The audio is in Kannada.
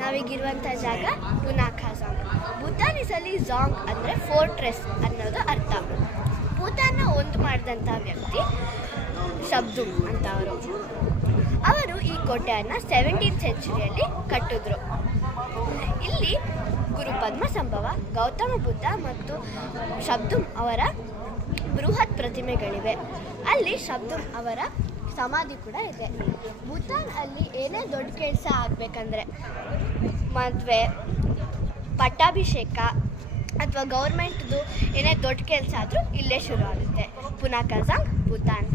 ನಾವೀಗಿರುವಂಥ ಜಾಗ ಪುನಾಖಾ ಝಾಂಗ್. ಭೂತಾನೀಸಲ್ಲಿ ಝಾಂಗ್ ಅಂದರೆ ಫೋರ್ಟ್ರೆಸ್ ಅನ್ನೋದು ಅರ್ಥ. ಭೂತಾನ್ನ ಒಂದು ಮಾಡಿದಂಥ ವ್ಯಕ್ತಿ ಶಬ್ದುಮ್ ಅಂತ ಅವರು ಈ ಕೋಟೆಯನ್ನು 17th ಸೆಂಚುರಿಯಲ್ಲಿ ಕಟ್ಟಿದ್ರು. ಇಲ್ಲಿ ಗುರು ಪದ್ಮಸಂಭವ, ಗೌತಮ ಬುದ್ಧ ಮತ್ತು ಶಬ್ದುಮ್ ಅವರ ಬೃಹತ್ ಪ್ರತಿಮೆಗಳಿವೆ. ಅಲ್ಲಿ ಶಬ್ದುಮ್ ಅವರ ಸಮಾಧಿ ಕೂಡ ಇದೆ. ಭೂತಾನ್ ಅಲ್ಲಿ ಏನೇ ದೊಡ್ಡ ಕೆಲಸ ಆಗಬೇಕಂದ್ರೆ, ಮದುವೆ, ಪಟ್ಟಾಭಿಷೇಕ ಅಥವಾ ಗೌರ್ಮೆಂಟ್ದು ಏನೇ ದೊಡ್ಡ ಕೆಲಸ ಆದರೂ ಇಲ್ಲೇ ಶುರು ಆಗುತ್ತೆ. ಪುನಾಖಾ ಝಾಂಗ್, ಭೂತಾನ್.